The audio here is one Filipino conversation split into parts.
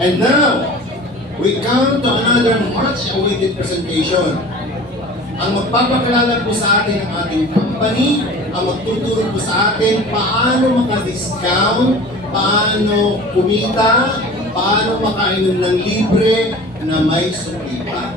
And now, we come to another much-awaited presentation. Ang magpapakilala po sa atin ng ating company, ang magtuturo po sa atin paano maka-discount, paano kumita, paano makainom ng libre na may sukli pa.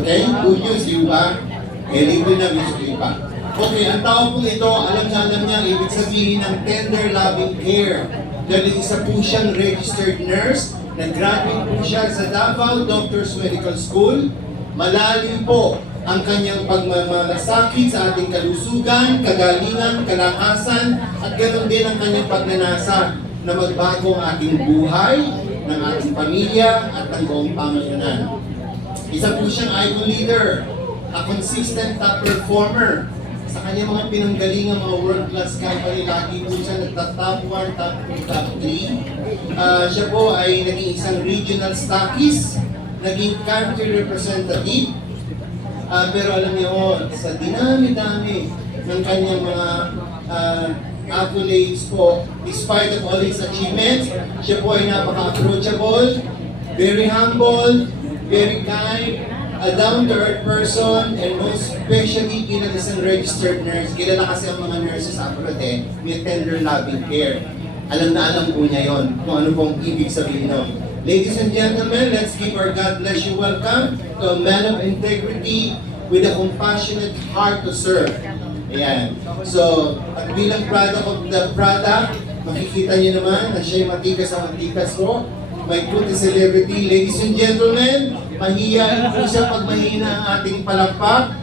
Okay? Good news, di ba? Libre na may sukli pa. Okay, ang tao po ito, alam niya, ibig sabihin ng tender loving care. Dahil isa po siyang registered nurse, nag-graduate po siya sa Davao Doctors Medical School. Malalim po ang kanyang pagmamalasakit sa ating kalusugan, kagalingan, kalakasan, at ganoon din ang kanyang pagnanasa na magbago ang ating buhay, ng ating pamilya, at ng buong pamayanan. Isa po siyang icon leader, a consistent top performer. Sa kanyang mga pinanggalingang mga world-class company, lagi po siya nagta-top 1, top 2, top 3. Siya po ay naging isang regional stockist, naging country representative. Pero alam niyo, sa dinami-dami ng kanyang mga accolades po, despite of all his achievements, siya po ay napaka-approachable, very humble, very kind, a down-to-earth person, and most especially bilang isang registered nurse. Kilala kasi ang mga nurses sa abroad may tender loving care. Alam na alam po niya yon kung ano pong ibig sabihin nun. Ladies and gentlemen, let's give our God bless you welcome to a man of integrity with a compassionate heart to serve. Ayan. So, at bilang product of the product, makikita niyo naman na siya'y matikas ang matikas po. May good celebrity. Ladies and gentlemen, mahihain po siya pag mahina ang ating palakpak.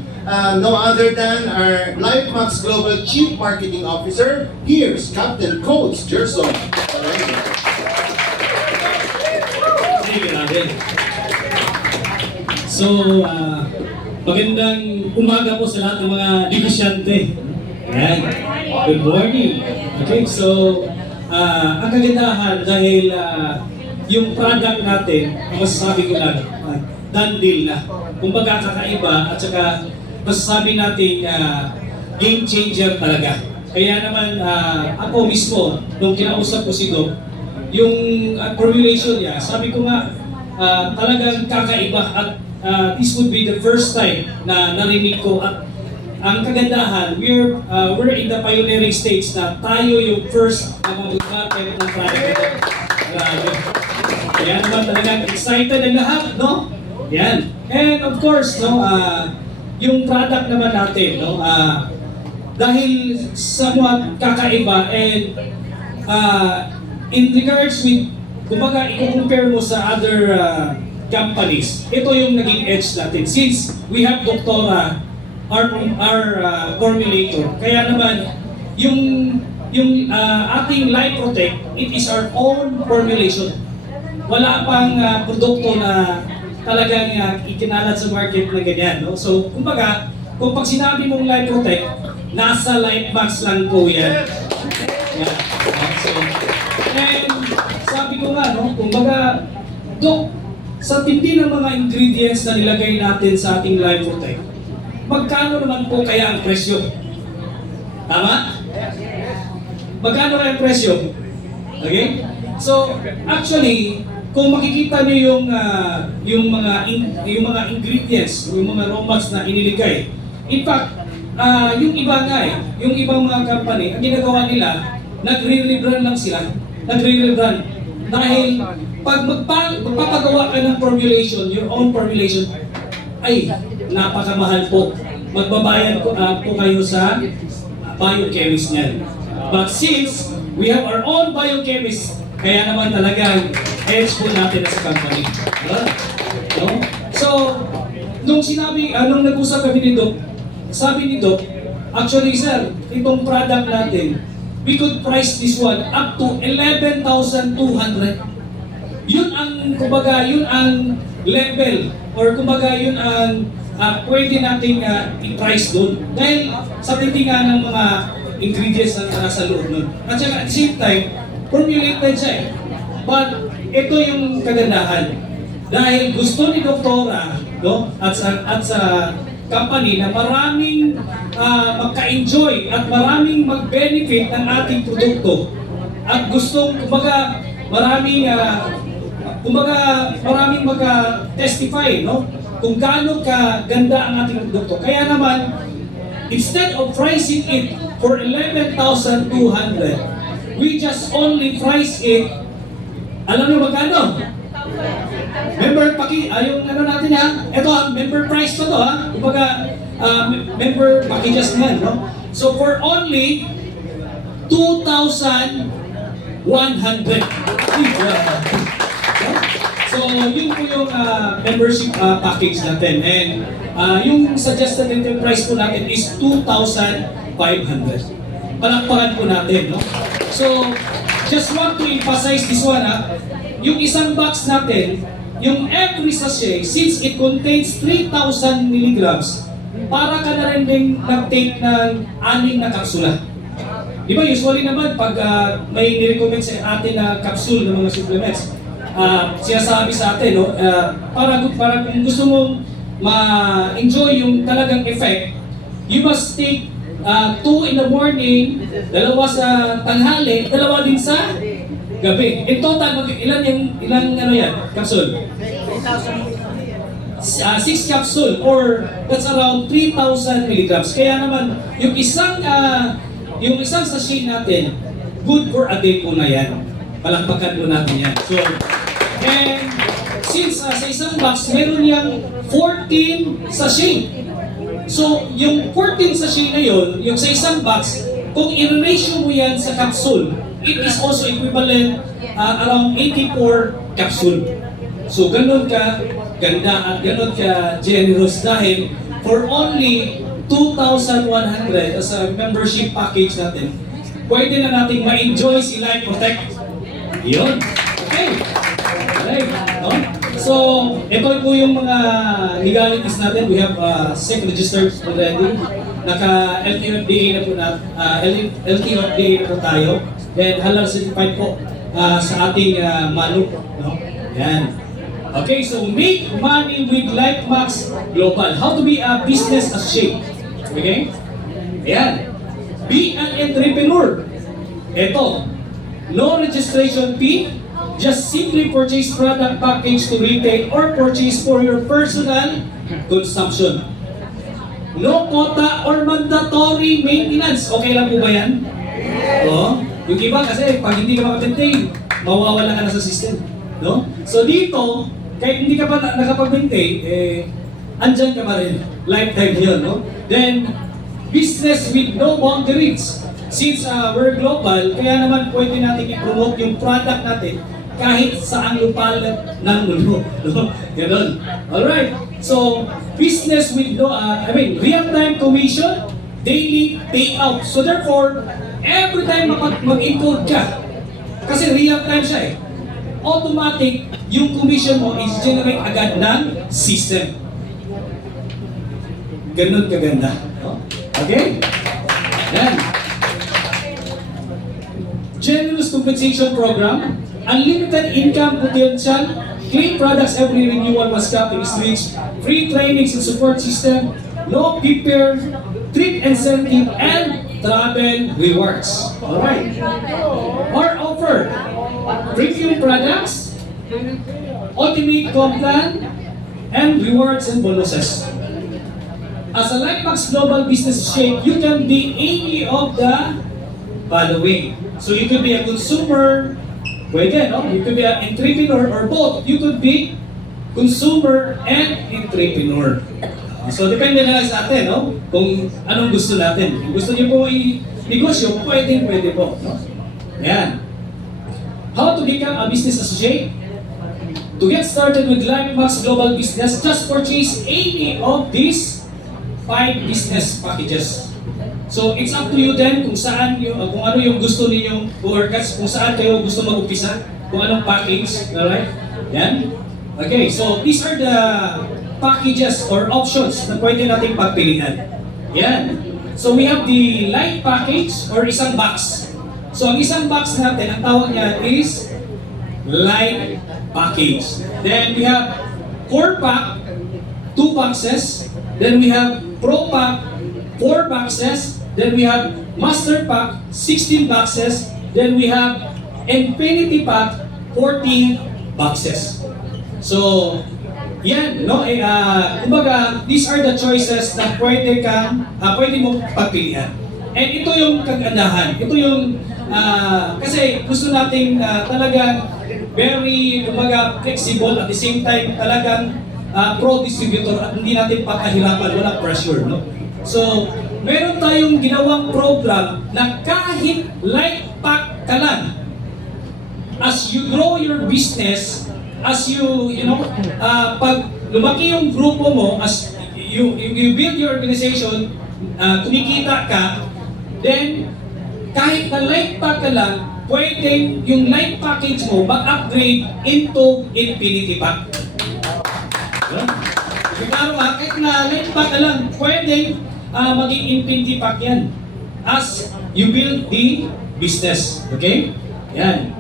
No other than our LifeMax Global Chief Marketing Officer. Here's Captain Coach Gerson. So, magandang umaga po sa lahat ng mga negosyante. Ayan. Good morning. Okay, so, ang kagandahan dahil yung product natin, ang masasabi ko lang, done deal na. Kung baga kakaiba at saka masasabi natin game changer talaga. Kaya naman ako mismo, nung kinausap ko si Doc, yung formulation niya, sabi ko nga talagang kakaiba at this would be the first time na narinig ko at ang kagandahan, we're in the pioneering stage na tayo yung first na mag-market ng product. Kaya naman talagang excited ang lahat, no? Yan. And of course, no, yung product naman natin, no, dahil somewhat kakaiba and in regards with, kumbaga, i-compare mo sa other companies, ito yung naging edge natin. Since we have Doctora, our formulator, kaya naman, yung ating Life Protect, it is our own formulation. Wala pang produkto na talagang ikinalat sa market na ganyan. No? So, kumbaga, kung pag sinabi mong Life Protect, nasa LifeMax lang po yan. Yeah. So, and sabi ko nga, no, kumbaga, Dok, sa tindi ng mga ingredients na nilagay natin sa ating Life Protect, magkano naman po kaya ang presyo? Tama? Magkano kaya ang presyo? Okay? So, actually, kung makikita niyo yung mga ingredients, yung mga raw mats na iniligay, in fact, yung iba nga yung ibang mga company, ang ginagawa nila, nagre-rebrand lang sila. Nagre-rebrand. Dahil pag magpapagawa ka ng formulation, your own formulation, ay napakamahal po. Magbabayad po kayo sa biochemist niyan. But since we have our own biochemist, kaya naman talagang edge po natin sa company. No? So, nung nag-usap kami ni Doc, sabi ni Doc, actually sir, itong product natin, we could price this one up to 11,200. Yun ang, kumbaga, yun ang level, or kumbaga, yun ang pwede nating i-price doon. Dahil sa titinga ng mga ingredients na nasa loob nun. At saka at the same time, formulated siya But ito yung kagandahan. Dahil gusto ni Doktora, no, at sa company na maraming magka-enjoy at maraming mag-benefit ng ating produkto. At gustong, kumbaga, maraming kumbaga maraming mag-testify, no? Kung gaano ka ganda ang ating produkto. Kaya naman, instead of pricing it for 11,200, we just only price it, alam niyo magkano? Member yung ano natin ha, ito member price pa to ha, kumbaga member packages yan, no? So for only 2,100. So yun po yung membership package natin, and yung suggested retail price po natin is 2,500. Palakpakan po natin, no? So just want to emphasize this one ha, yung isang box natin, yung every sachet, since it contains 3,000 milligrams, para ka na rin din nag-take ng 6 na kapsula. Di ba, usually naman, pag may nirecommend sa atin na capsule ng mga supplements, sinasabi sa atin, no, para kung gusto mong ma-enjoy yung talagang effect, you must take 2 in the morning, 2 sa tanghali, 2 din sa gabi. In total, ilang ano yan, capsule? 6 capsule, or that's around 3,000 milligrams. Kaya naman, yung isang sachet natin, good for a day po na yan. Palakpakan po natin yan. So, and since sa isang box, meron yung 14 sachet. So, yung 14 sachet na yun, yung sa isang box, kung i-ratio mo yan sa capsule, it is also equivalent around 84 capsule. So, ganun ka ganda at ganun ka generous dahil for only 2,100 as a membership package natin, pwede na nating ma-enjoy si Life Protect. Yun. Okay. Alright. No? So, ito po yung mga legalities natin. We have SEC registered already. Naka-LTO-FDA na po LTO-FDA na po tayo. Then halal certified po sa ating manok. No? Yan. Okay, so make money with LifeMax Global. How to be a business associate. Okay? Ayan. Be an entrepreneur. Ito. No registration fee. Just simply purchase product package to retail or purchase for your personal consumption. No quota or mandatory maintenance. Okay lang po ba yan? Oo. Yung iba kasi pag hindi ka makapintain, mawawala ka na sa system. No? So dito, kahit hindi ka pa nakapag-maintain, andyan ka pa rin. Lifetime yun, no? Then, business with no boundaries. Since we're global, kaya naman pwede natin i-promote yung product natin kahit saan lupal ng mundo. No? Ganon. Alright. So, business with no, real-time commission, daily payout. So therefore, every time mag-encode ka, kasi real-time siya eh, automatic, yung commission mo is generate agad ng system. Ganun kaganda. Okay? Yan. Generous compensation program, unlimited income potential, clean products every renewal must cap is reached, free trainings and support system, no prepare, trip incentive, and travel rewards. Alright. Or offer premium products, ultimate comp plan, and rewards and bonuses. As a LifeMax Global Business Shape, you can be any of the following. So you could be a consumer, pwede, no? You could be an entrepreneur or both. You could be consumer and entrepreneur. So depende na lang sa atin, no? Kung anong gusto natin. Kung gusto niyo po i-negosyo, pwede po, no? Yan. How to become a business associate? To get started with LifeMax Global Business, just purchase any of these 5 business packages. So it's up to you then kung saan kung ano yung gusto ninyong workers, kung saan kayo gusto mag-umpisa, kung anong package, alright? Yan. Okay, so these are the packages or options na pwede nating pagpilian. Yan. So we have the light package or isang box. So ang isang box natin, ang tawag niya is light package. Then we have core pack, 2 boxes. Then we have pro pack, 4 boxes. Then we have master pack, 16 boxes. Then we have infinity pack, 14 boxes. So, yan, no? Kumbaga, these are the choices na pwede mo pagpilian. And ito yung kagandahan. Ito yung, kasi gusto natin talaga very, kumbaga, flexible at the same time talagang pro-distributor at hindi natin pakahirapan, walang pressure, no? So, meron tayong ginawang program na kahit light pack ka lang, as you grow your business, as pag lumaki yung grupo mo, as you build your organization, kumikita ka, then kahit na light pack ka lang, pwede yung light package mo mag-upgrade into infinity pack. Klaro kahit na light pack ka lang, pwede maging infinity pack yan as you build the business. Okay? Yan.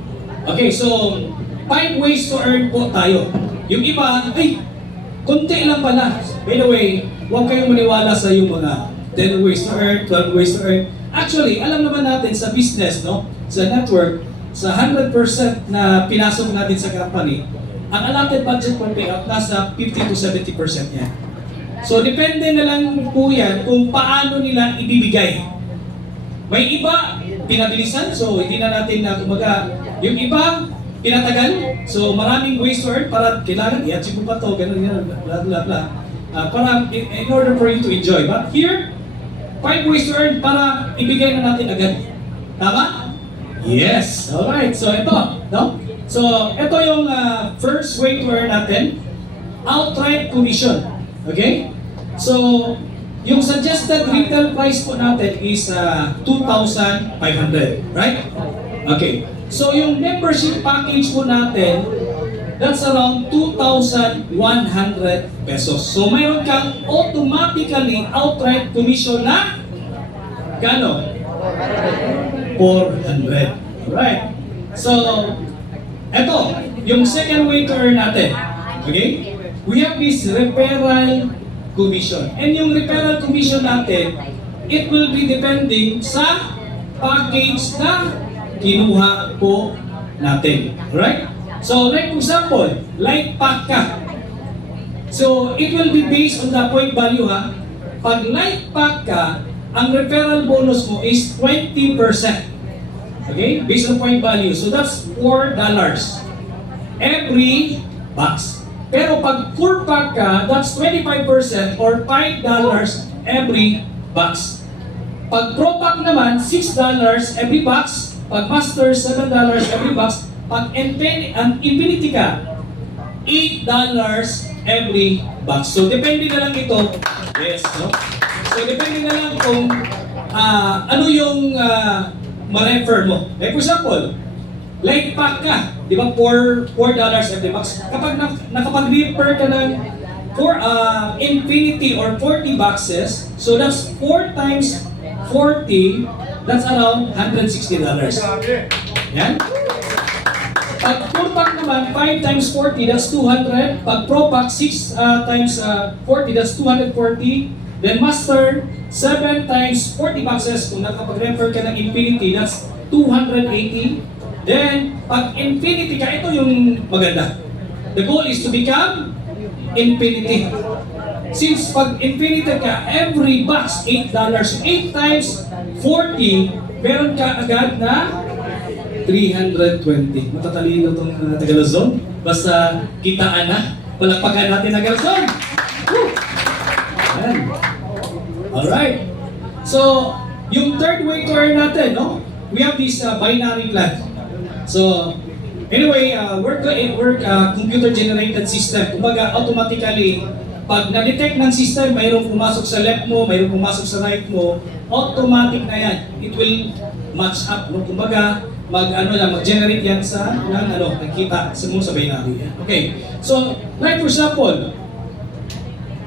Okay, so 5 ways to earn po tayo. Yung iba, ay, konti lang pala. By the way, huwag kayong maniwala sa yung mga 10 ways to earn, 12 ways to earn. Actually, alam naman natin sa business, no? Sa network, sa 100% na pinasok natin sa company, ang allotted budget for payout nasa 50 to 70% yan. So, depende na lang po yan kung paano nila ibibigay. May iba, pinabilisan, so hindi na natin na kumaga. Yung iba, pinatagal, so maraming ways to earn para kailangan i-achieve mo pa to, ganun, blah, blah, blah. Para in order for you to enjoy. But here, 5 ways to earn para ibigay na natin agad. Tama? Yes! Alright, so ito, no? So, ito yung first way to earn natin, outright commission. Okay? So, yung suggested retail price po natin is 2,500, right? Okay. So, yung membership package po natin, that's around 2,100 pesos. So, mayroon kang automatically outright commission na gano? 400. Alright. So, eto, yung second way to earn natin. Okay? We have this referral commission. And yung referral commission natin, it will be depending sa package na kinuha po natin. Alright? So, like for example, light pack ka. So, it will be based on the point value ha. Pag light pack ka, ang referral bonus mo is 20%. Okay? Based on point value. So, that's $4 every box. Pero pag 4 pack ka, that's 25% or $5 every box. Pag pro pack naman, $6 every box. Pag master, $7 every box. Pag infinity ka, $8 every box. So, depende na lang ito. Yes, no? So, depende na lang kung ano yung ma-refer mo. Like for example, light pack ka, di ba? $4 every box. Kapag nakapag-refer ka ng infinity or 40 boxes, so that's 4 times 40, that's around $160. Yan. Pag 4 pack naman, 5 times 40, that's 200. Pag pro pack, 6 times 40, that's 240. Then master, 7 times 40 boxes, kung nakapag-refer ka ng infinity, that's 280. Then, pag infinity ka, ito yung maganda. The goal is to become infinity. Since pag infinity ka, every box, $8. 8 times 40, meron ka agad na 320. Matatalino itong Tagaluzon. Basta kitaan na. Palakpakan natin Tagaluzon. Ayan. Alright. So, yung third way to earn natin, no? We have this binary plan. So, anyway, we're computer-generated system. Kumbaga, automatically, pag na-detect ng system, mayroong pumasok sa left mo, mayroong pumasok sa right mo, automatic na yan. It will match up. No? Kumbaga, mag-generate yan sa nakita sa binary. Okay. So, like for example,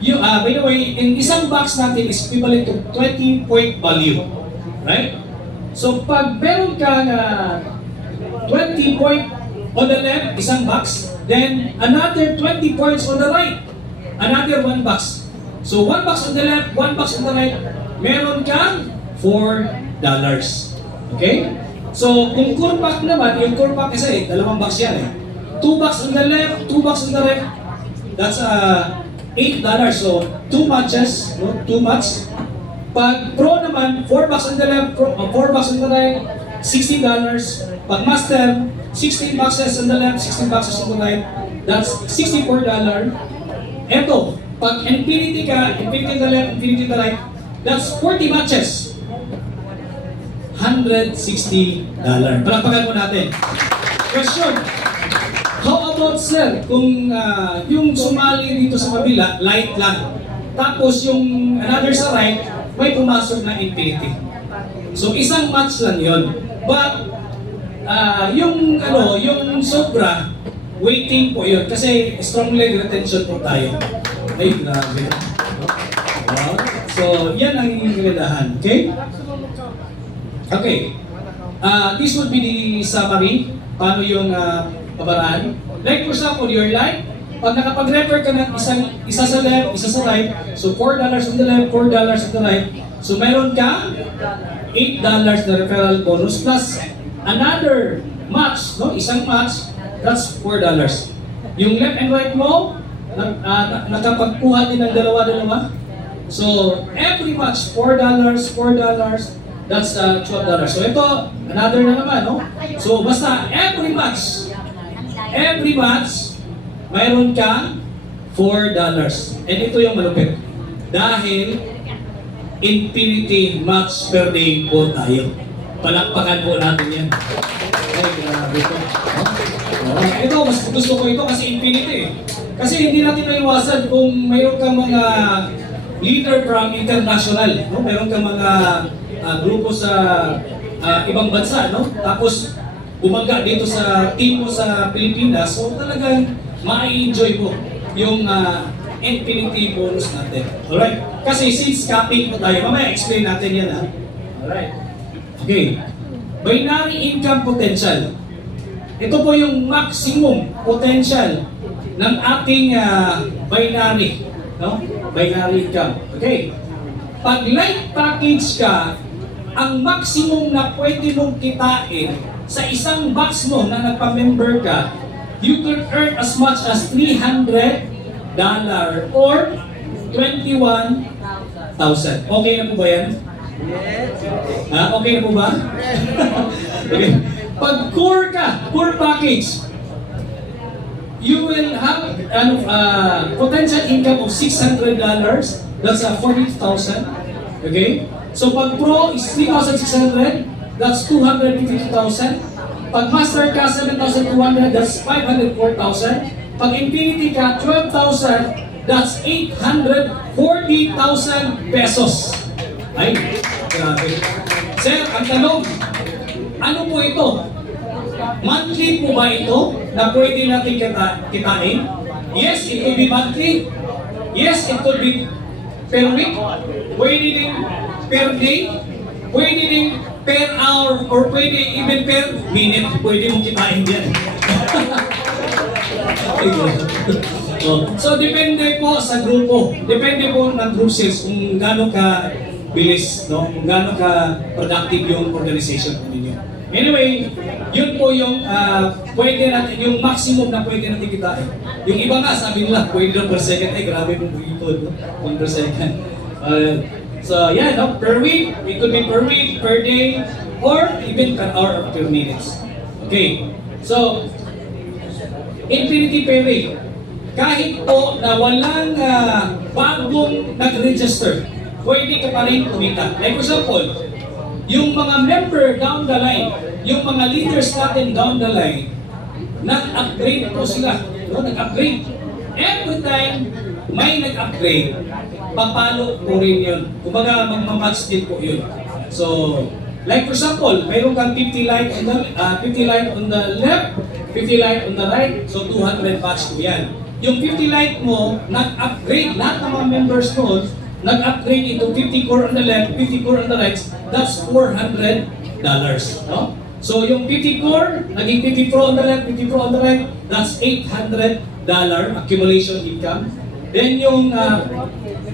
by the way, in isang box natin is equivalent to 20 point value. Right? So, pag meron ka na 20 point on the left, isang box, then another 20 points on the right, another 1 box. So, 1 box on the left, 1 box on the right, meron kang $4. Okay? So, kung core pack naman, yung core pack kasi, 2 box yan eh. 2 bucks on the left, 2 bucks on the right. That's $8. So 2 matches, no? 2 matches. Pag pro naman, 4 bucks on the left, 4 bucks on the right, $16. Pag master, 16 boxes on the left, 16 boxes on the right, that's $64. Eto, pag infinity ka, infinity on the left, infinity on the right, that's 40 matches. $160. Palakpakan mo natin. Question. How about sir, kung yung sumali dito sa kabila, light lang. Tapos yung another sa right, may pumasok na infinity. So isang match lang yon. But yung sobra, waiting po yun. Kasi strong leg retention po tayo. Ay, grabe. Wow. So yan ang kagandahan. Okay? Okay. This would be the summary. Paano yung pabaraan. Like for example, your life, pag nakapag-refer ka ng isa sa left, isa sa right, so $4 on the left, $4 on the right, so meron ka $8 na referral bonus plus another match, no? Isang match, that's $4. Yung left and right mo, nakapagkuha din ng dalawa-dalawa. So every match, $4, that's $12. So ito, another na naman, no? So basta every match, mayroon kang $4. And ito yung malupit. Dahil infinity match per day po tayo. Palakpakan po natin yan. Ay, grabe po. Ito, mas gusto ko ito kasi infinity eh. Kasi hindi natin maiwasan kung mayroon kang mga leader from international, no? Mayroon kang mga grupo sa ibang bansa, no? Tapos bumangga dito sa team mo sa Pilipinas, so talagang ma-enjoy mo yung infinity bonus natin. Alright? Kasi since copying po tayo, mamaya explain natin yan ha. Alright. Okay. Binary income potential. Ito po yung maximum potential ng ating binary. No? Binary income. Okay. Pag light package ka, ang maximum na pwede mong kitain sa isang box mo na nagpa-member ka, you could earn as much as $300 or 21,000. Okay na po ba yan? Yes. Okay na po ba? Okay. Pag core ka, core package, you will have potential income of $600. That's 40,000. Okay? So pag pro is 3,600, that's 250,000. Pag master ka, 7,200, that's 504,000. Pag infinity ka, 12,000, that's 840,000 pesos. Ay, grabe. Sir, ang tanong, ano po ito? Monthly po ba ito na pwede natin kitain? Yes, it could be monthly. Yes, it could be per week. Pwede din per day. Pwede din per hour or pwede even per minute. Pwede mong kitain yan. So, depende po sa grupo. Depende po ng group sales kung gaano ka bilis, no? Kung gaano ka productive yung organization ninyo. Anyway, yun po yung pwede natin, yung maximum na pwede natin kitain. Yung iba nga, sabi nila, pwede na per second. Ay, grabe mong bugitod, no? 1 per second. So, yeah, no? Per week, it could be per week, per day, or even per hour or per minutes. Okay. So, infinity pay rate. Kahit po na walang bagong nag-register, pwede ka pa rin kumita. Like for example, yung mga member down the line, yung mga leaders natin down the line, nag-upgrade po sila. No? Nag-upgrade. Every time may nag-upgrade, papalo po rin yun. Kumbaga, magmamatch din po yun. So, like for example, mayroon kang 50 light on the left, 50 light on the right, so 200 watts po yan. Yung 50 light mo, nag-upgrade, lahat ng mga members mo, nag-upgrade into 50 core on the left, 50 core on the right, that's $400. No? So yung 50 core, naging 50 pro on the left, 50 pro on the right, that's $800 accumulation income. Then yung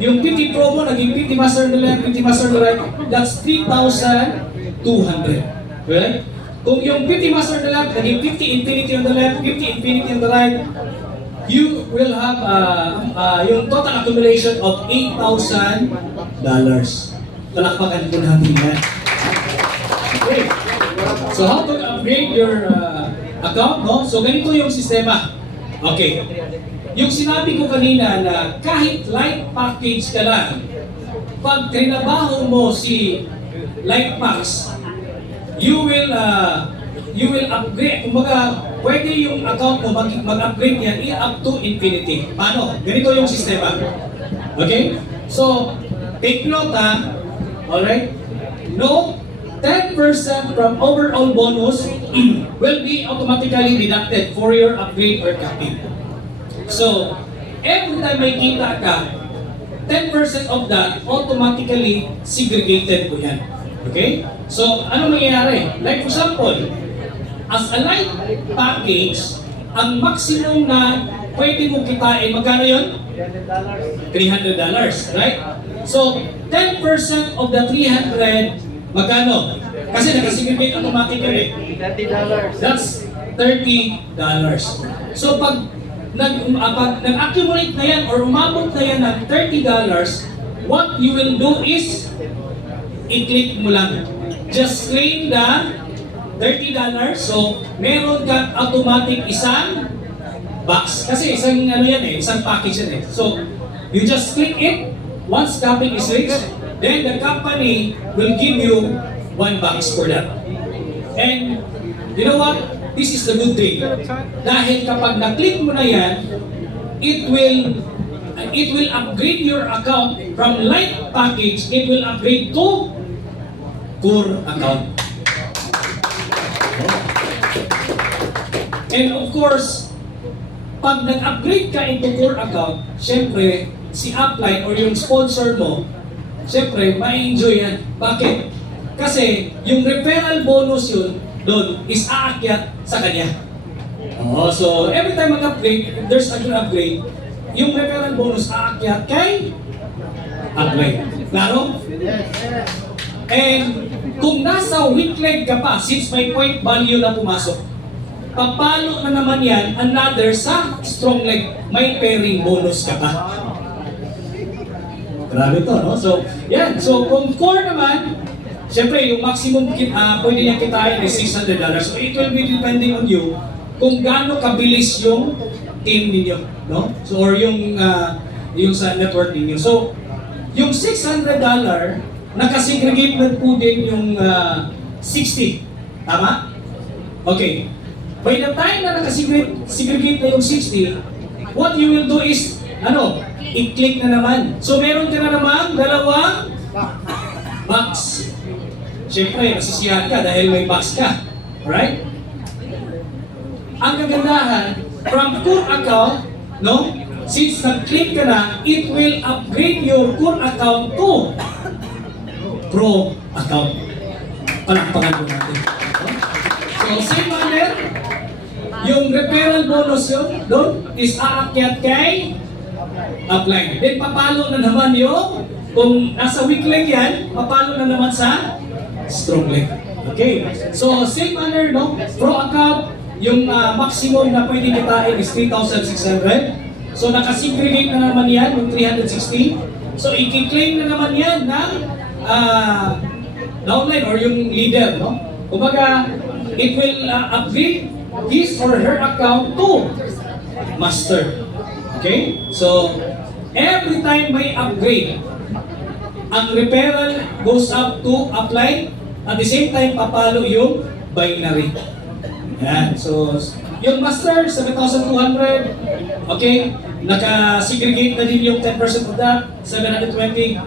50 pro mo, naging 50 master on the left, 50 master on the right, that's $3,200. Right? Kung yung 50 master on the left, naging 50 infinity on the left, 50 infinity on the right, you will have yung total accumulation of $8,000. Palakpakan po natin yan. Okay. So how to upgrade your account, no? So ganito yung sistema. Okay. Yung sinabi ko kanina na kahit light package ka lang, pag trinabaho mo si Lightmax, you will upgrade. Kumbaga, pwede yung account mo mag-upgrade yan up to infinity. Paano? Ganito yung sistema. Okay? So, take note ha. Alright? No, 10% from overall bonus will be automatically deducted for your upgrade or captive. So, every time may kita ka, 10% of that automatically segregated po yan. Okay? So, ano mangyayari? Like for example, as a light package, ang maximum na pwede mong kitain, magkano yun? $300, right? So, 10% of the 300, magkano? Kasi nag-segregate automatic yun eh. $30. That's $30. So, pag nag-accumulate na yan or umabot na yan ng $30, what you will do is i-click mo lang. Just claim the $30. So, meron kang automatic isang box. Kasi isang ano yan eh, isang package yan eh. So, you just click it. Once capping is reached, then the company will give you one box for that. And you know what? This is the good thing. Dahil kapag na-click mo na yan, it will upgrade your account from light package, it will upgrade to core account. And of course, pag nag-upgrade ka into core account, syempre, si upline or yung sponsor mo, syempre, ma-enjoy yan. Bakit? Kasi yung referral bonus yun, doon is aakyat sa kanya. So every time mag-upgrade, if there's a good upgrade, yung referral bonus aakyat kay upgrade. Klaro? And kung nasa weak leg ka pa, since may point value na pumasok, papalo na naman yan, another sa strong leg, may pairing bonus ka pa. Grabe to, no? So, yan. So, kung core naman, siyempre, yung maximum pwede niyang kitain is $600. So, it will be depending on you kung gaano kabilis yung team ninyo, no? So, or yung sa network ninyo. So, yung $600, nakasegregate na po din yung 60. Tama? Okay. By the time na nakasegregate na yung 60, what you will do is, i-click na naman. So, meron ka na naman dalawang box. Siyempre, nasisiyahan ka dahil may box ka. Right? Ang kagandahan, from core account, no? Since nag-click ka na, it will upgrade your core account to pro account. Palakpakan po natin. So, same manner, yung referral bonus yun, doon, is aakyat kay upline. Then, papalo na naman yung, kung nasa weak leg yan, papalo na naman sa strong leg. Okay. So, same manner, no? Pro account, yung maximum na pwede kitain is 3,600. So, nakasegregate na naman yan, yung 360. So, i-claim na naman yan ng downline or yung leader, no? Kumbaga, it will upgrade his or her account to master. Okay? So, every time may upgrade, ang referral goes up to upline, at the same time, papalo yung binary. Yan. So, yung master, 7,200. Okay? Naka-segregate na din yung 10% of that, 720.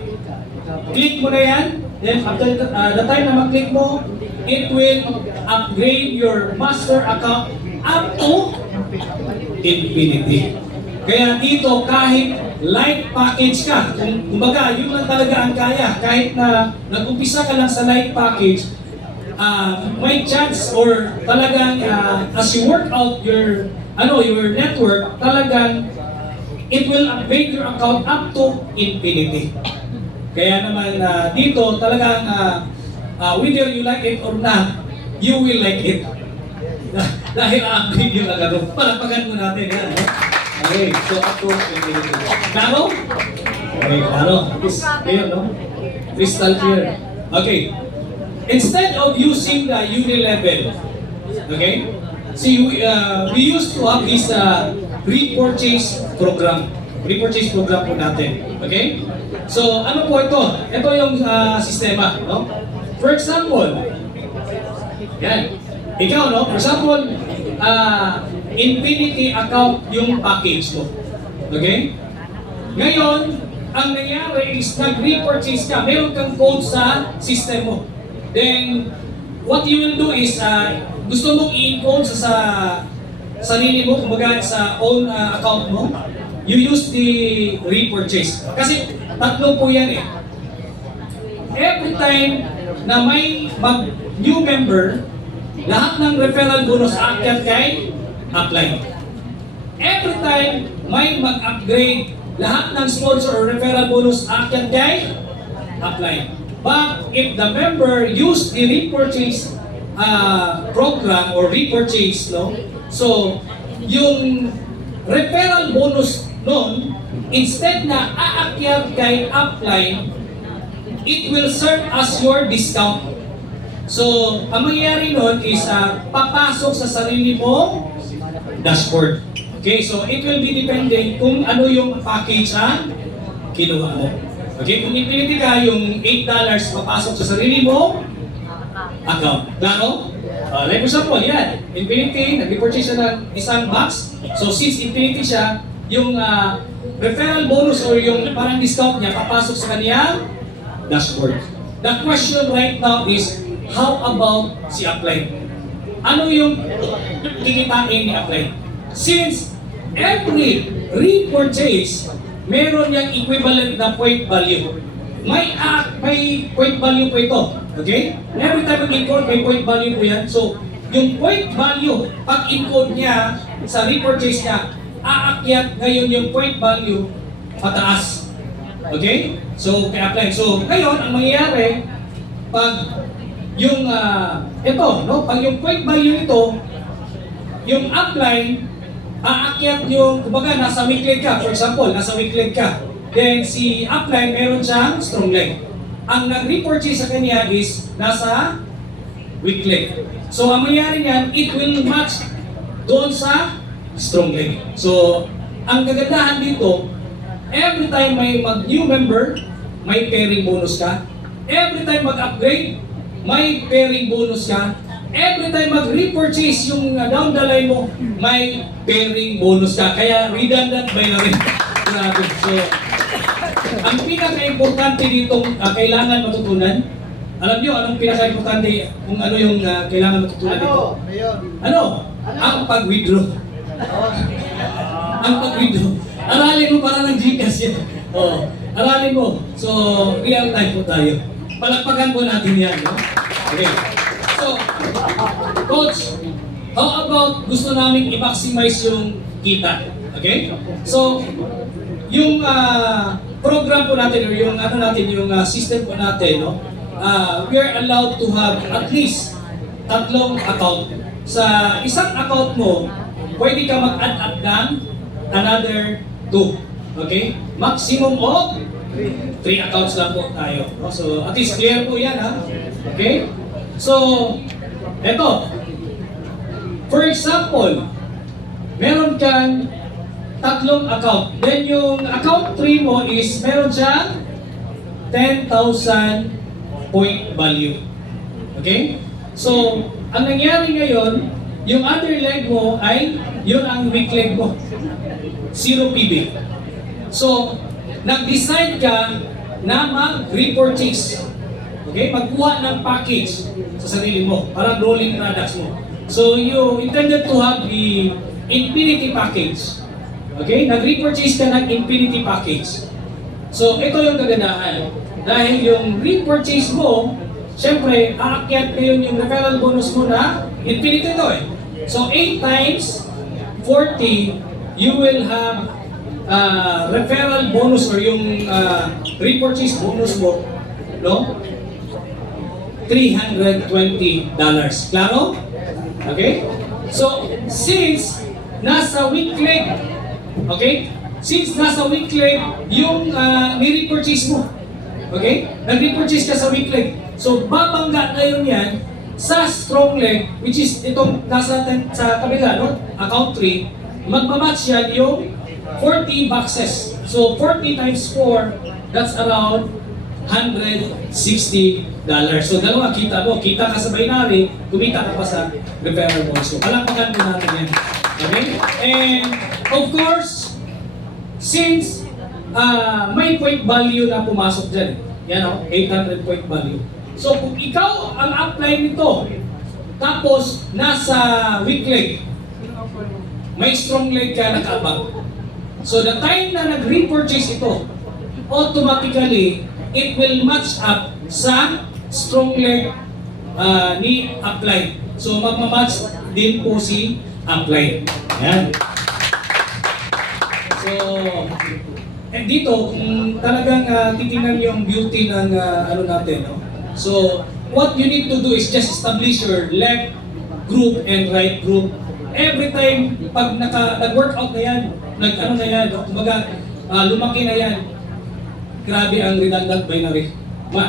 Click mo na yan. Then, after the time na mag-click mo, it will upgrade your master account up to infinity. Kaya dito, kahit light package ka, kumbaga, yun lang talaga ang kaya. Kahit na nag-umpisa ka lang sa light package, may chance or talagang as you work out your network, talagang it will upgrade your account up to infinity. Kaya naman dito talagang whether you like it or not, you will like it. Dahil upgrade yung laro. Palagpagan mo natin yan. No? Okay, so up to 2022. Klaro? Okay, klaro. At least, clear, no? Crystal clear. Okay. Instead of using the uni-level, okay? See, we used to have this repurchase program. Repurchase program po natin. Okay? So, ano po ito? Ito yung sistema, no? For example, yan. Ikaw, no? For example, Infinity account yung package mo. Okay? Ngayon, ang nangyari is nag-repurchase ka. Meron kang code sa system mo. Then, what you will do is, gusto mong i-encode sa sarili mo, kumbaga sa own account mo, you use the repurchase. Kasi tatlo po yan eh. Every time na may new member, lahat ng referral bonus aakyat kay upline. Every time may mag-upgrade, lahat ng sponsor or referral bonus aakyat kay upline. But if the member use the repurchase program or repurchase, no? So, yung referral bonus nun, instead na aakyat kay upline, it will serve as your discount. So, ang mangyayari nun is papasok sa sarili mong dashboard. Okay, so it will be dependent kung ano yung package ang kinuha mo. Okay, kung Infinity ka, yung $8 papasok sa sarili mong account. Klaro? Like for example, yan. Infinity, nag-repurchase siya ng isang box. So since Infinity siya, yung referral bonus or yung parang discount niya papasok sa kaniyang dashboard. The question right now is, how about si upline? Ano yung kikitain ni upline? Since every repurchase, meron niyang equivalent na point value. May point value po ito. Okay? Every time mag-encode, may point value po yan. So, yung point value, pag encode niya sa repurchase niya, aakyat ngayon yung point value pataas. Okay? So, kaya apply. So, ngayon, ang mangyayari, pag yung, ito, no? Pag yung point value ito, yung upline, aakyat yung, kumbaga, nasa weak leg ka. For example, nasa weak leg ka. Then, si upline, meron siyang strong leg. Ang nag-repurchase sa kanya is nasa weak leg. So, ang mangyayari niyan, it will match doon sa strong leg. So, ang kagandahan dito, every time may mag-new member, may pairing bonus ka. Every time mag-upgrade, may pairing bonus ka. Every time mag-repurchase yung down the line mo, may pairing bonus ka. Kaya redundant by na rin. Grabe. So, ang pinaka-importante ditong kailangan matutunan, alam niyo anong pinaka-importante kung ano yung kailangan matutunan dito? Ano? Ang pag-withdraw. Ang pag-withdraw. Aralin mo para ng Gcash yan. Oh, aralin mo. So, real time po tayo. Palagpagan po natin yan. No? Okay. So, Coach, how about gusto namin i-maximize yung kita? Okay? So, yung program po natin or yung ano natin, yung system po natin, no? We are allowed to have at least 3 account. Sa isang account mo, pwede ka mag-add ng another 2. Okay? Maximum of 3 accounts lang po tayo. No? So, at least clear po yan, ha? Okay? So, eto. For example, meron kang 3 account. Then yung account 3 mo is meron siyang 10,000 point value. Okay? So, ang nangyari ngayon, yung other leg mo ay yun ang weak leg mo. 0 PB. So, nag-decide ka na mag-repurchase. Okay? Magkuha ng package sa sarili mo. Parang rolling products mo. So, you intended to have the Infinity package. Okay? Nag-repurchase ka ng Infinity package. So, ito yung kagandahan. Dahil yung repurchase mo, syempre, aakyat ngayon yung referral bonus mo na Infinity ito eh. So, 8 times 40, you will have referral bonus or yung repurchase bonus mo, no? $320. Klaro? Okay? So, since nasa weak leg, okay? Since nasa weak leg yung ni-repurchase mo, okay? Nag-repurchase ka sa weak leg. So, babangga ngayon yan sa strong leg, which is itong nasa sa kabila, no? Account 3, magmamatch yan yung 40 boxes. So, 40 times 4, that's around $160. So, dalawa, kita mo. Kita ka sa binary, kumita ka pa sa referral bonus. So, palakpakan po natin yan. Okay? And, of course, since may point value na pumasok dyan, yan o, 800 point value. So, kung ikaw ang apply nito, tapos nasa weak leg, may strong leg ka nakaabang. So, the time na nag-repurchase ito, automatically, it will match up sa strong leg ni apply. So, magmamatch din po si apply. Yan. So, and dito, kung talagang titingnan yung beauty ng ano natin, no? So, what you need to do is just establish your left group and right group. Every time, pag nag-workout na yan, nag-ano na yan, no? Kumbaga, lumaki na yan, grabe ang redundant binary.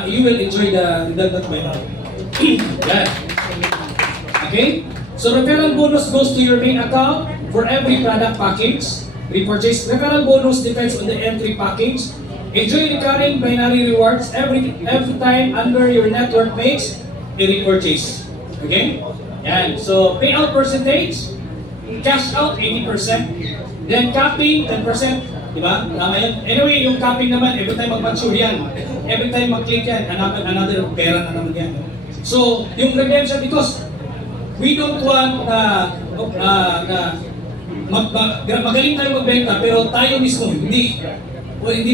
You will enjoy the redundant binary. Yan. Okay? So, referral bonus goes to your main account for every product package. Repurchase. Referral bonus depends on the entry package. Enjoy recurring binary rewards every time under your network makes a repurchase. Okay? Yan. So, payout percentage, cash out 80%, then capping 10%. Diba? Tama yan. Anyway, yung capping naman, every time mag-mature yan, every time mag-click yan, another pera na naman yan. So, yung redemption, because we don't want magaling tayo magbenta, pero tayo mismo, hindi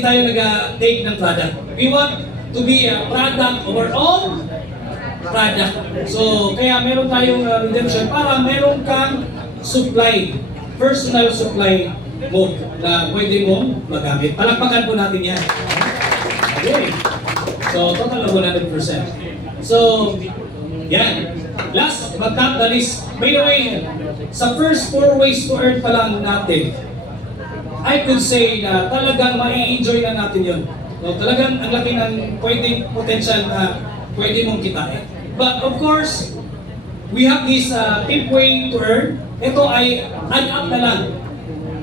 tayo nag-take ng product. We want to be a product of our own product. So, kaya meron tayong redemption para meron kang supply, personal supply mo na pwede mong magamit. Palakpakan po natin yan. Okay. So, total of 100%. So, yan. Last but not the least, by the way, sa first 4 ways to earn pa lang natin, I could say na talagang mai-enjoy na natin yun. So, talagang ang laki ng pwedeng potential na pwede mong kitain. But of course, we have this 5th way to earn. Ito ay add up na lang.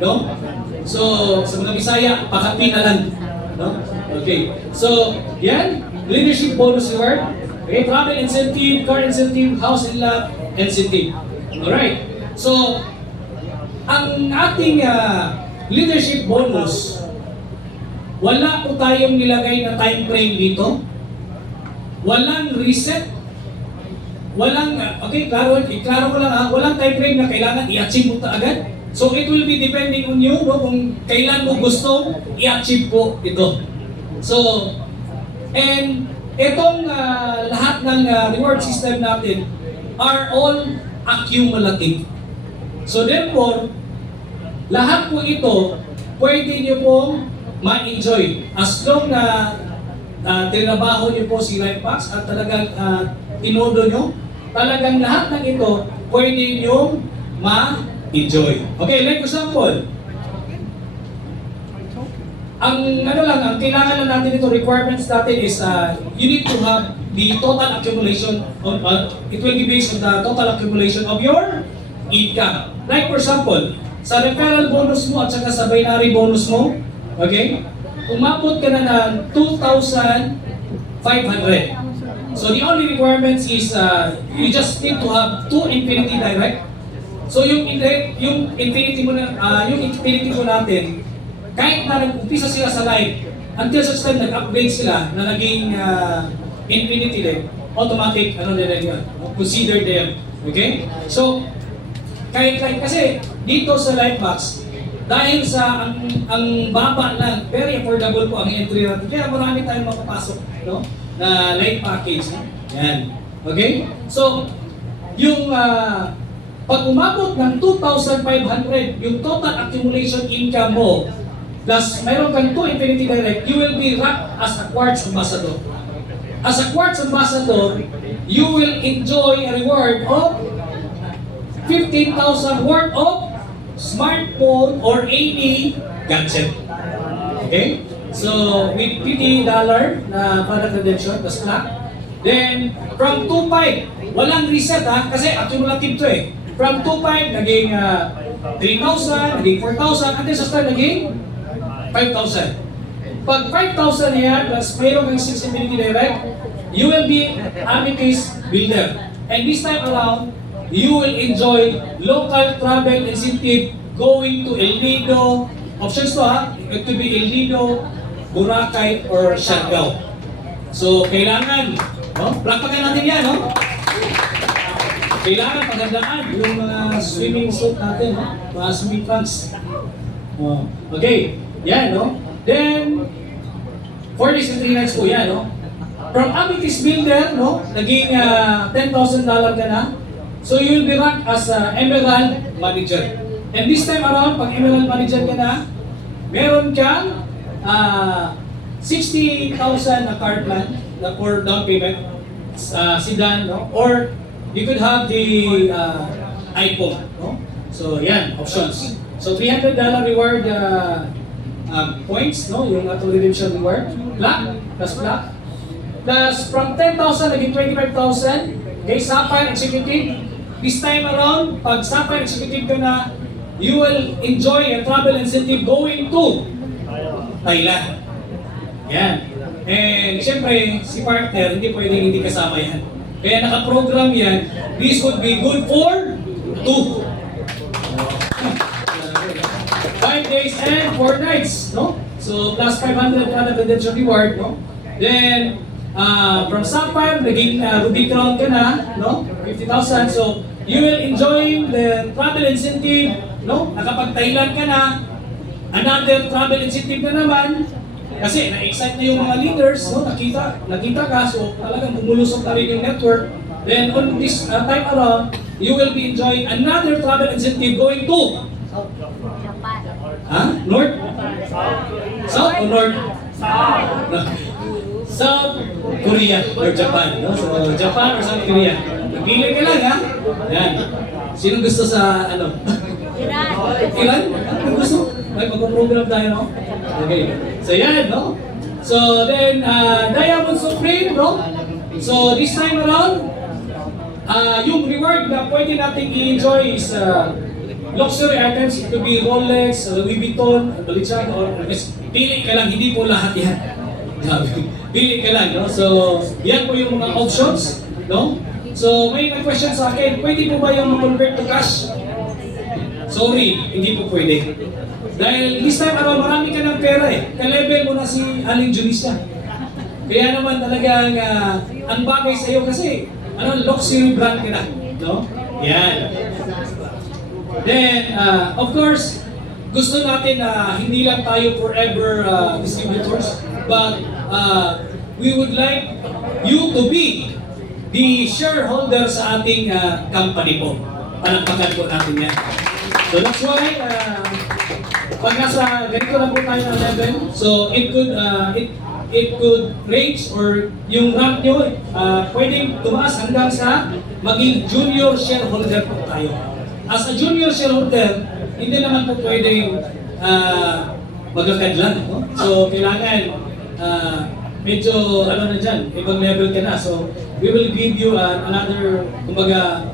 No? So, sa mga Bisaya, pakapi na lang. No? Okay. So, yan. Leadership bonus reward. Okay, travel incentive, car incentive, house and lot incentive. Alright. So, ang ating leadership bonus, wala po tayong nilagay na time frame dito. Walang reset. Walang, okay, klaro ko lang walang time frame na kailangan i-achieve mo agad. So, it will be depending on you, no, kung kailan mo gusto i-achieve po ito. So, and itong lahat ng reward system natin are all accumulative. So therefore, lahat po ito pwede nyo pong ma-enjoy as long na tinabaho nyo po si LifePax at talagang tinodo nyo, talagang lahat ng ito pwede nyo ma-enjoy. Okay, like example, ang ang kailangan lang natin ito, requirements natin is you need to have the total accumulation of, it will be based on the total accumulation of your income. Like for example, sa referral bonus mo at saka sa binary bonus mo, okay, umabot ka na ng 2,500. So the only requirements is you just need to have 2 infinity direct. So yung infinity mo natin, kahit na nag-umpisa sila sa live, until such time nag-upgrade sila na naging infinity leg, automatic, consider them. Okay? So, kahit like, kasi dito sa LifePax, dahil sa ang baba lang, very affordable po ang entry natin. Kaya marami tayong mapapasok, no? Na life package. Yan. Okay? So, yung pag umabot ng 2,500, yung total accumulation income mo, plus mayroon kang 2 infinity direct, you will be ranked as a quartz ambassador. as a Quartz Ambassador, you will enjoy a reward of 15,000 worth of smartphone or any gadget. Okay? So, with $50 na product redemption, plus black. Then, from 2.5, walang reset ha, kasi accumulative to eh. From 2.5, naging 3,000, naging 4,000, at then sa start, naging 5,000. Pag 5,000 na yan, plus mayroong kang accessibility direct, you will be Amethyst Builder. And this time around, you will enjoy local travel incentive going to El Nido. Options to ha, it could be El Nido, Boracay, or Siargao. So, kailangan, no? Plakpakan natin yan, no? Kailangan pagandaan yung mga swimming suit natin, no? Mga swimming trunks. Oh, okay, yan, no? Then, 4 days and 3 nights po yan, no? From Amethyst Builder, no? Naging $10,000 ka na. So, you'll be ranked as Emerald Manager. And this time around, pag Emerald Manager ka na, meron kang 60,000 na car plan na for down payment, sedan, no? Or you could have the iPhone, no? So, yan, options. So, $300 reward points, no? Yung auto redemption reward. Black, plus black. Plus, from 10,000, naging 25,000. Okay, Sapphire Executive. This time around, pag Sapphire Executive ka na, you will enjoy a travel incentive going to Thailand. Yan. And siyempre, si partner, hindi pwedeng hindi kasama yan. Kaya nakaprogram yan, this would be good for 2. 5 days and 4 nights, no? So, plus 500 product redemption reward, no? Then, from Sapphire, naging Ruby Crown ka na, no? 50,000. So, you will enjoy the travel incentive, no? Nakapag-Thailand ka na, another travel incentive na naman, kasi na-excite na yung mga leaders, no? Nakita ka, so talagang bumulusok na rin yung network. Then on this time around, you will be enjoying another travel incentive going to North? South or North? South Korea or Japan, no? So Japan or South Korea. Pili ka lang ha. Yan. Sino gusto sa ano? Iran? Ano gusto? May pag-program tayo, no? Okay. So yan, no? So then, Diamond Supreme, no? So this time around, yung reward na pwede natin i-enjoy is luxury items. It could be Rolex, Louis Vuitton, Balenciaga, or pili ka lang, hindi po lahat yan. Pili ka lang, no? So, yan po yung mga options, no? So, may nag-question sa akin, pwede po ba yung convert to cash? Sorry, hindi po pwede. Dahil this time around, marami ka ng pera eh. Ka-level mo na si Aling Junisa. Kaya naman talagang ang bagay sa iyo kasi luxury brand ka na. No? Yan. Then, of course, gusto natin na hindi lang tayo forever distributors, but we would like you to be the shareholder sa ating company po. Palakpakan po natin yan. So that's why, pag nasa ganito na po tayo ng level, so it could range or yung rank nyo, pwedeng tumaas hanggang sa maging junior shareholder po tayo. As a junior shareholder, hindi naman po pwedeng magkakadlan. No? So kailangan medyo ano na dyan, ibang level ka na. So we will give you another, kumbaga,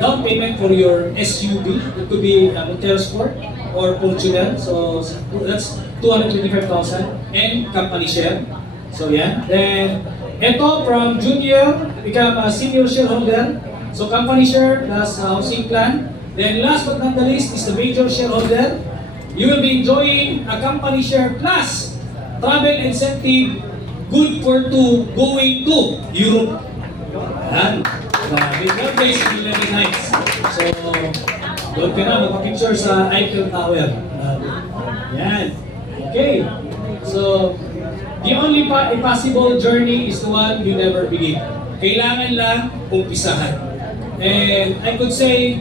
down payment for your SUV. It could be Montero Sport or Fortuner. So that's 225,000 and company share. So yeah. Then ito from junior become a senior shareholder. So company share plus housing plan. Then last but not the least is the major shareholder. You will be enjoying a company share plus travel incentive good for 2 going to Europe. Yan. With God days and 11 nights. So, doon ka na magpa-picture sa Eiffel Tower. Yan. Okay. So, the only impossible journey is the one you never begin. Kailangan lang umpisahan. And I could say,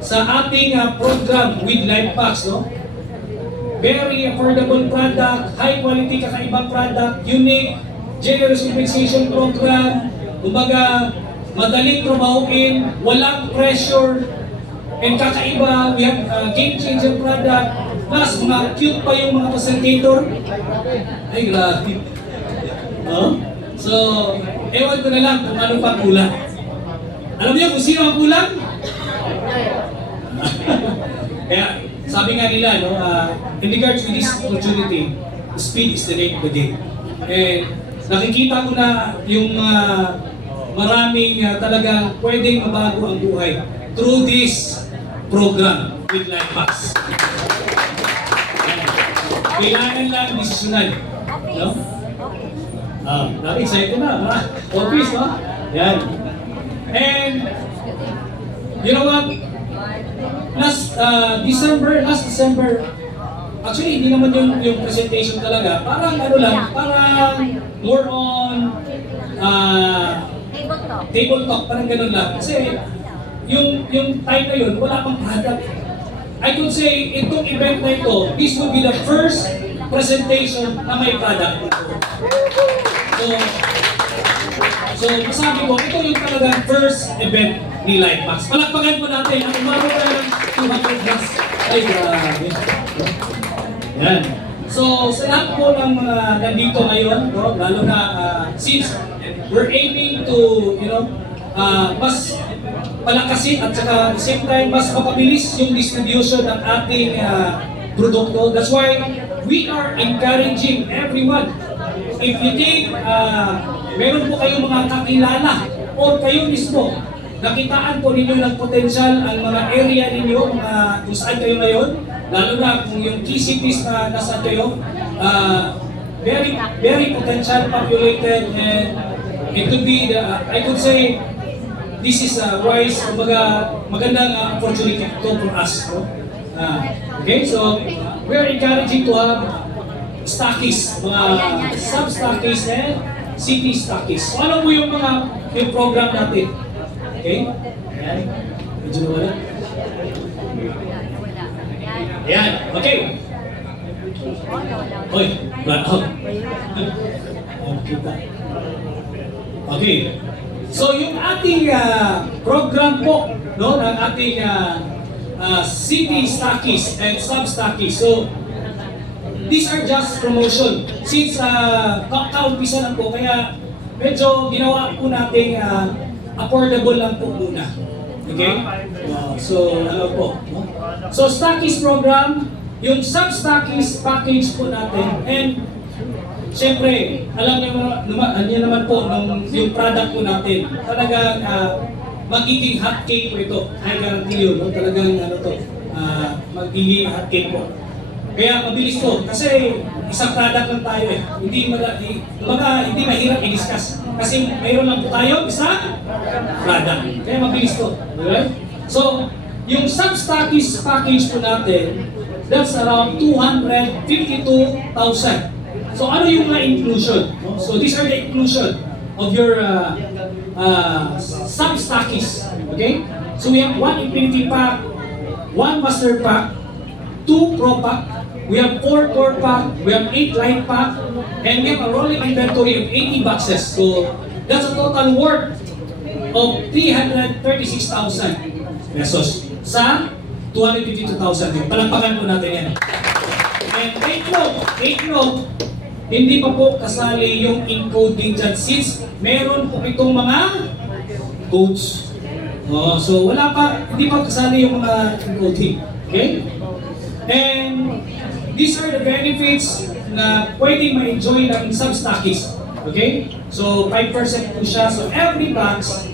sa ating program with Life Packs, no? Very affordable product, high quality, kakaibang product, unique, generous compensation program, kumbaga, madaling trabahuin, walang pressure, and kakaiba, we have game changer product, plus mga cute pa yung mga facilitator. Ay, grabe. No? So, ewan ko na lang kung ano pa kulang. Alam niyo kung sino ang kulang? Kaya, sabi nga nila, no, in regards to this opportunity, speed is the name of the game. And nakikita ko na yung maraming talagang pwedeng mabago ang buhay through this program with LifePass. Kailangan lang desisyonan. No? Excited na. Office, no? Yan. And, you know what? Last December, actually hindi naman yung presentation talaga, parang ano lang, parang more on table talk, parang ganun lang. Kasi yung time na yun, wala pang product. I could say, itong event na ito, this will be the first presentation na may product. So masabi ko, ito yung talagang first event ni LifePass. Palakpakan po natin, ang umabot tayo ng 200 plus. Ay, grabe. Yan. So, sa lahat po ng mga nandito ngayon, no, lalo na since we're aiming to, mas palakasin at saka at the same time, mas mapabilis yung distribution ng ating produkto. That's why we are encouraging everyone. If you think meron po kayong mga kakilala o kayo mismo, nakitaan po ninyo ng potensyal ang mga area ninyo, kung saan kayo ngayon, lalo na kung yung key cities na nasa kayo, very, very potential populated, and it could be, I could say, this is a wise, magandang opportunity to for us. No? Okay, so we're encouraging to have stockies, mga sub-stockies and city stockies. So ano po yung program natin? Okay? Ayan. Medyo nawala. Ayan. Okay. Hoy, right out. Okay. So yung ating program po, no, ng ating city stockies and sub-stockies. So these are just promotion. Since kaumpisa lang po, kaya medyo ginawa po natin affordable lang po muna. Okay? So, ano po. No? So, stockies program, yung sub-stockies package po natin, and syempre, alam niyo naman po, yung product po natin, talagang magiging hot cake po ito. I guarantee you, no? Talagang magiging hot cake po. Kaya mabilis to, kasi isang product lang tayo eh. Hindi mahirap i-discuss. Kasi mayroon lang po tayo isang product. Kaya mabilis to. Alright? So, yung sub-stockies package po natin, that's around 252,000. So, ano yung mga inclusion? No? So, these are the inclusion of your sub-stockies. Okay? So, we have 1 Infinity Pack, 1 Master Pack, 2 Pro Pack, we have 4 Core Pack, we have 8 Light Pack, and we have a rolling inventory of 80 boxes. So that's a total worth of 336,000 pesos sa 252,000. Palakpakan po natin yan. And take note, hindi pa po kasali yung encoding dyan since meron po itong mga codes. So hindi pa kasali yung mga encoding. Okay? And these are the benefits na pwedeng ma-enjoy ng sub-stockies. Okay? So 5% po siya. So every box,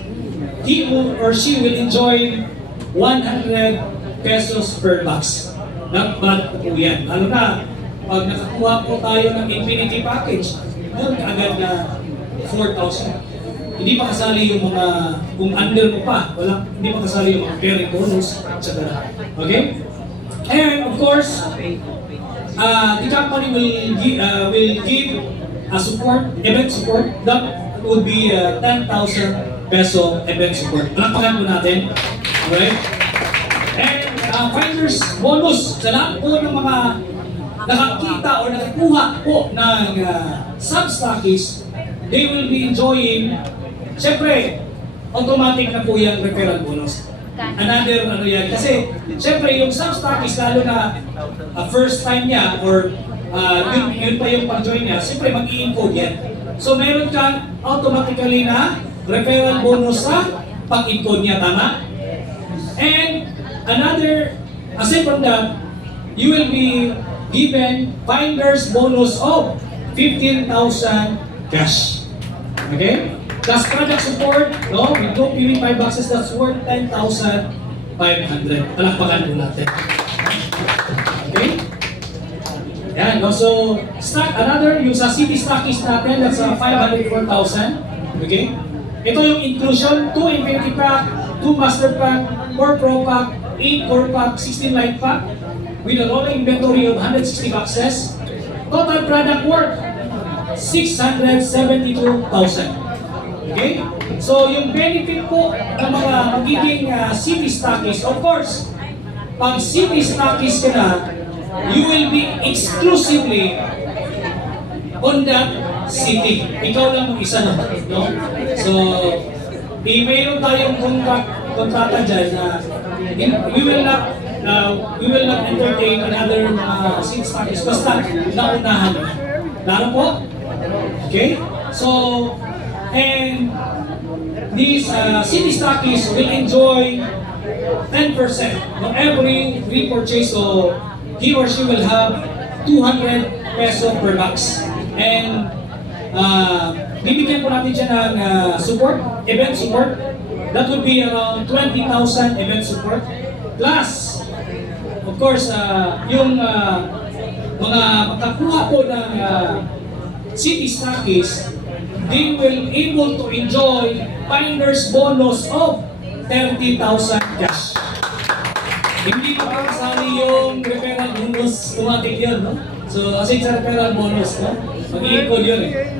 he or she will enjoy 100 pesos per box. Not bad po yan. Lalo na, pag nakakuha po tayo ng Infinity Package, meron ka agad na 4,000. Hindi pa kasali yung mga, kung under mo pa, hindi pa kasali yung mga pairing bonus, etc. Okay? And of course, the company will give a event support. That would be 10,000 peso event support. Palakpakan po natin. Alright? And finders bonus sa lahat po ng mga nakakita o nakakuha po ng sub-stockies, they will be enjoying, syempre, automatic na po yung referral bonus. Another ano yan, kasi syempre yung some stockist, lalo na first time niya or yun pa yung pag-join niya, syempre mag-i-encode yan. So meron kang automatically na referral bonus sa pag-encode niya, tama? And another, aside from that, you will be given finder's bonus of 15,000 cash. Okay? Plus product support, no? With no PV 5 boxes, that's worth 10,500. Palakpakan po natin. Okay? Yan, no? So, stock, another, yung sa city stockist natin, that's 504,000. Okay? Ito yung inclusion, 2 infinity pack, 2 master pack, 4 pro pack, 8 core pack, 16 light pack, with a rolling inventory of 160 boxes. Total product worth 672,000. Okay? So, yung benefit po ng mga magiging city stockist, of course, pag city stockist ka na, you will be exclusively on that city. Ikaw lang ang isa na, no? So, mayroon tayong kontrata dyan na we will not entertain another city stockist. Basta, naunahan. Laro po? Okay? So, and these city stockists will enjoy 10% on every repurchase, so he or she will have 200 peso per box. And bibigyan po natin siya ng support, event support. That would be around 20,000 event support. Plus, of course, yung mga makakuha po ng city stockists, they will able to enjoy finder's bonus of 30,000 cash. Hindi pa kasali yung referral bonus, automatic yun, no? So, as sa referral bonus, no? Mag-i-equal yun eh.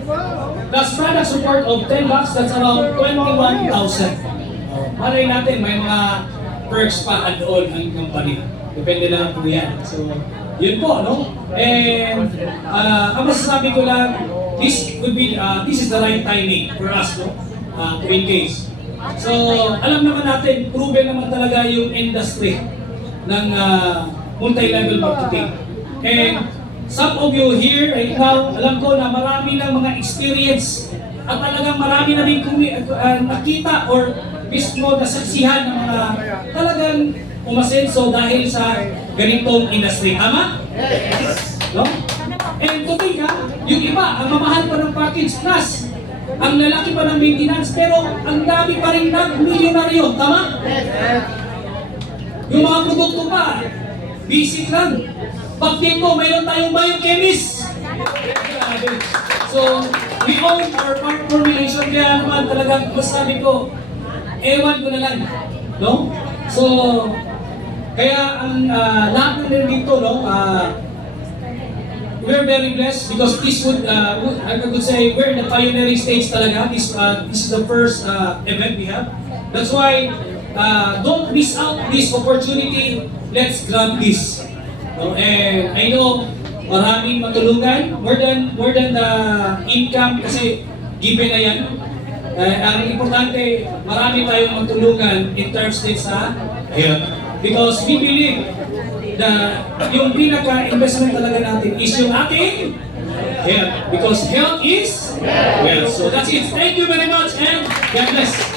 Plus product support of 10 bucks, that's around 21,000. Malay natin, may mga perks pa add-on ang company. Depende lang po yan. So, yun po, no? And, ang masasabi ko lang, this is the right timing for us, no? To engage. So, alam naman natin, proven naman talaga yung industry ng multi-level marketing. And some of you here right now, alam ko na marami ng mga experience at talagang marami na rin nakita or mismo nasaksihan ng mga talagang umasenso dahil sa ganitong industry. Tama? No? And to think yung iba, ang mamahal pa ng package plus, ang lalaki pa ng maintenance, pero ang dami pa rin nag-milyonaryo. Tama? Yung mga produkto pa, basic lang. Pag dito, mayroon tayong biochemist. So, we own our part formulation, kaya naman talagang masabi ko, ewan ko na lang. No? So, kaya ang lahat na dito, no, we're very blessed because this would, I would say, we're in the pioneering stage talaga. This is the first event we have. That's why, don't miss out this opportunity. Let's grab this. No? And I know, maraming matulungan, more than the income, kasi given na yan. Ang importante, marami tayong matulungan in terms din sa health. Because we believe na yung pinaka-investment talaga natin is yung ating health. Because health is wealth. So that's it. Thank you very much and God bless.